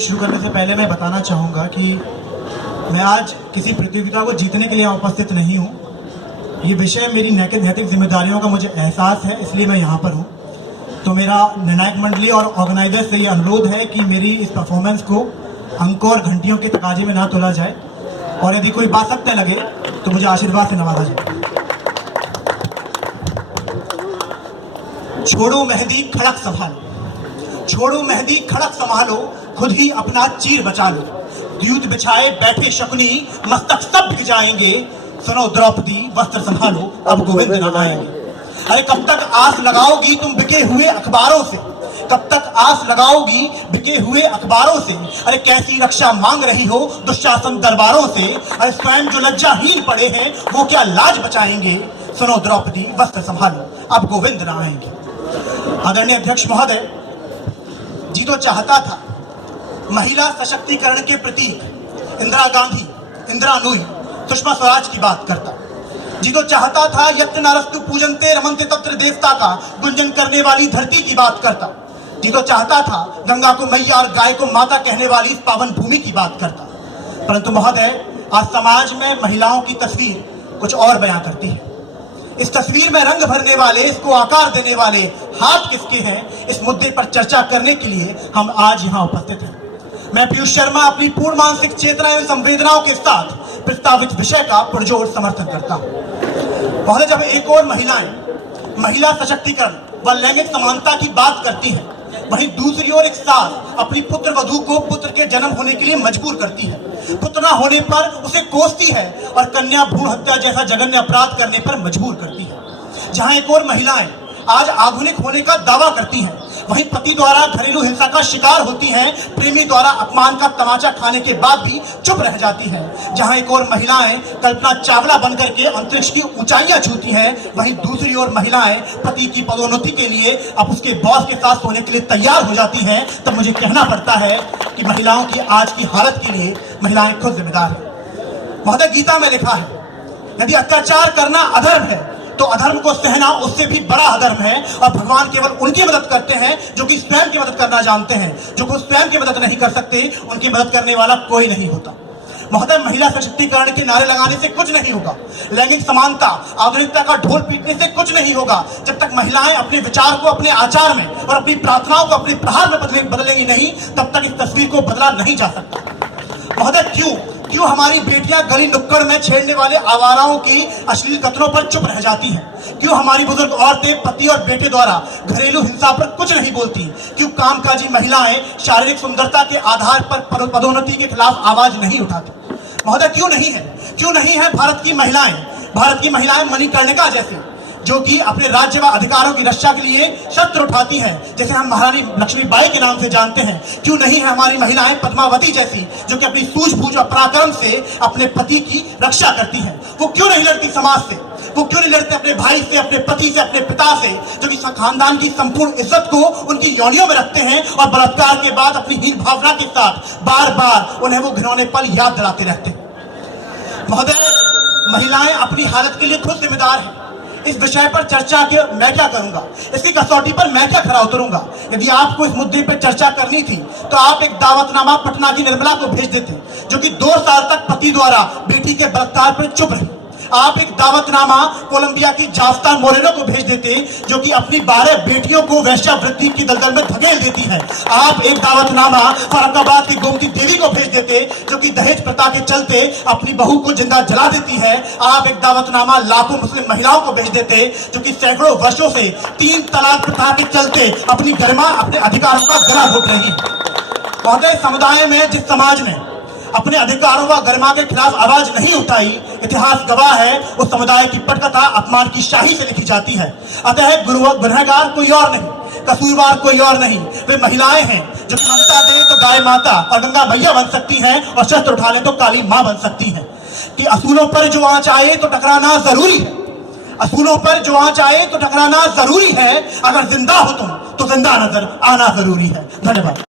शुरू करने से पहले मैं बताना चाहूँगा कि मैं आज किसी प्रतियोगिता को जीतने के लिए उपस्थित नहीं हूँ। ये विषय मेरी नैतिक जिम्मेदारियों का मुझे एहसास है, इसलिए मैं यहाँ पर हूँ। तो मेरा निर्णायक मंडली और ऑर्गेनाइजर से ये अनुरोध है कि मेरी इस परफॉर्मेंस को अंकों और घंटियों के तकाजे में ना तोला जाए, और यदि कोई बात सत्य लगे तो मुझे आशीर्वाद से नवाजा जाए। छोड़ो मेहंदी खड़क संभालो, छोड़ो मेहंदी खड़क संभालो, खुद ही अपना चीर बचा लो। द्यूत बिछाए बैठे शकुनी, मस्तक सब बिक जाएंगे। सुनो द्रौपदी वस्त्र संभालो, अब गोविंद न आएंगे। अरे कब तक आस लगाओगी तुम बिके हुए अखबारों से, कब तक आस लगाओगी बिके हुए अखबारों से। अरे कैसी रक्षा मांग रही हो दुशासन दरबारों से। अरे स्वयं जो लज्जाहीन पड़े हैं वो क्या लाज बचाएंगे। सुनो द्रौपदी वस्त्र संभालो, अब गोविंद न आएंगे। आदरणीय अध्यक्ष महोदय जी तो चाहता था महिला सशक्तिकरण के प्रतीक इंदिरा गांधी, इंदिरा नूई, सुषमा स्वराज की बात करता। जी तो चाहता था यत्न नरस्तु पूजन्ते रमन्ते तत्र देवता का गुंजन करने वाली धरती की बात करता। जी तो चाहता था गंगा को मैया और गाय को माता कहने वाली इस पावन भूमि की बात करता। परंतु महोदय आज समाज में महिलाओं की तस्वीर कुछ और बयां करती है। इस तस्वीर में रंग भरने वाले, इसको आकार देने वाले हाथ किसके हैं, इस मुद्दे पर चर्चा करने के लिए हम आज यहाँ उपस्थित हैं। मैं पीयूष शर्मा अपनी पूर्ण मानसिक चेतना एवं संवेदनाओं के साथ प्रस्तावित विषय का पुरजोर समर्थन करता हूँ। महोदय जब एक और महिलाएं महिला सशक्तिकरण व लैंगिक समानता की बात करती हैं, वहीं दूसरी ओर एक सास अपनी पुत्र वधू को पुत्र के जन्म होने के लिए मजबूर करती है, पुत्र न होने पर उसे कोसती है और कन्या भ्रूण हत्या जैसा जघन्य अपराध करने पर मजबूर करती है। जहां एक और महिलाएं आज आधुनिक होने का दावा करती हैं, वहीं पति द्वारा घरेलू हिंसा का शिकार होती हैं, प्रेमी द्वारा अपमान का तमाचा खाने के बाद भी चुप रह जाती हैं। जहां एक और महिलाएं कल्पना चावला बनकर के अंतरिक्ष की ऊंचाइयां छूती हैं, वहीं दूसरी ओर महिलाएं पति की पदोन्नति के लिए अब उसके बॉस के साथ सोने के लिए तैयार हो जाती हैं। तब मुझे कहना पड़ता है कि महिलाओं की आज की हालत के लिए महिलाएं खुद जिम्मेदार है। महोदय गीता में लिखा है यदि अत्याचार करना अधर्म है तो अधर्म को सहना उससे भी बड़ा अधर्म है, और भगवान केवल उनकी मदद करते हैं जो कि स्वयं की मदद करना जानते हैं। जो खुद स्वयं की मदद नहीं कर सकते उनकी मदद करने वाला कोई नहीं होता। महोदय महिला सशक्तिकरण के नारे लगाने से कुछ नहीं होगा, लैंगिक समानता आधुनिकता का ढोल पीटने से कुछ नहीं होगा, जब तक महिलाएं अपने विचार को अपने आचार में और अपनी प्रार्थनाओं को अपने प्रहार में बदलेंगी नहीं, तब तक इस तस्वीर को बदला नहीं जा सकता। महोदय क्यों हमारी बेटियां गली नुक्कड़ में छेड़ने वाले आवाराओं की अश्लील कथनों पर चुप रह जाती हैं? क्यों हमारी बुजुर्ग औरतें पति और बेटे द्वारा घरेलू हिंसा पर कुछ नहीं बोलती? क्यों कामकाजी महिलाएं शारीरिक सुंदरता के आधार पर पदोन्नति के खिलाफ आवाज नहीं उठाती? महोदय क्यों नहीं है भारत की महिलाएं मणिकर्णिका जैसी, जो कि अपने राज्य व अधिकारों की रक्षा के लिए शस्त्र उठाती हैं, जैसे हम महारानी लक्ष्मीबाई के नाम से जानते हैं? क्यों नहीं है हमारी महिलाएं पद्मावती जैसी, जो कि अपनी सूझबूझ और पराक्रम से अपने पति की रक्षा करती हैं? वो क्यों नहीं लड़ती समाज से? वो क्यों नहीं लड़ते अपने भाई से, अपने पति से, अपने पिता से, जो कि खानदान की संपूर्ण इज्जत को उनकी योनियों में रखते हैं और बलात्कार के बाद अपनी हीन भावना के साथ बार बार उन्हें वो घिनौने पल याद दिलाते रहते हैं? महोदय महिलाएं अपनी हालत के लिए खुद जिम्मेदार हैं। इस विषय पर चर्चा के मैं क्या करूंगा, इसकी कसौटी पर मैं क्या खरा उतरूंगा? यदि आपको इस मुद्दे पर चर्चा करनी थी तो आप एक दावतनामा पटना की निर्मला को भेज देते, जो कि 2 साल तक पति द्वारा बेटी के बलात्कार पर चुप रही। आप एक दावतनामा कोलंबिया की जाफ्ता मोरेनो को भेज देते, जो कि अपनी 12 बेटियों को वेश्यावृत्ति की दलदल में धकेल देती है। आप एक दावतनामा फर्रुखाबाद की गोमती देवी को भेज देते, जो कि दहेज प्रथा के चलते अपनी बहू को जिंदा जला देती है। आप एक दावतनामा लाखों मुस्लिम महिलाओं को भेज देते, जो कि सैकड़ों वर्षों से 3 तलाक प्रथा के चलते अपनी गरिमा, अपने अधिकारों का गला घोट रही है। महोदय समुदाय में जिस समाज ने अपने अधिकारों व गरिमा के खिलाफ आवाज नहीं उठाई, इतिहास गवाह है उस समुदाय की पटकथा अपमान की शाही से लिखी जाती है। अतः गुनहगार कोई और नहीं, कसूरवार कोई और नहीं, वे महिलाएं हैं जो ममता दे तो गाय माता और गंगा मैया बन सकती हैं, और शस्त्र उठा ले तो काली मां बन सकती हैं। कि असूलों पर जो आंच आए तो टकराना जरूरी है, असूलों पर जो आंच आए तो टकराना जरूरी है। अगर जिंदा हो तुम तो जिंदा नजर आना जरूरी है। धन्यवाद।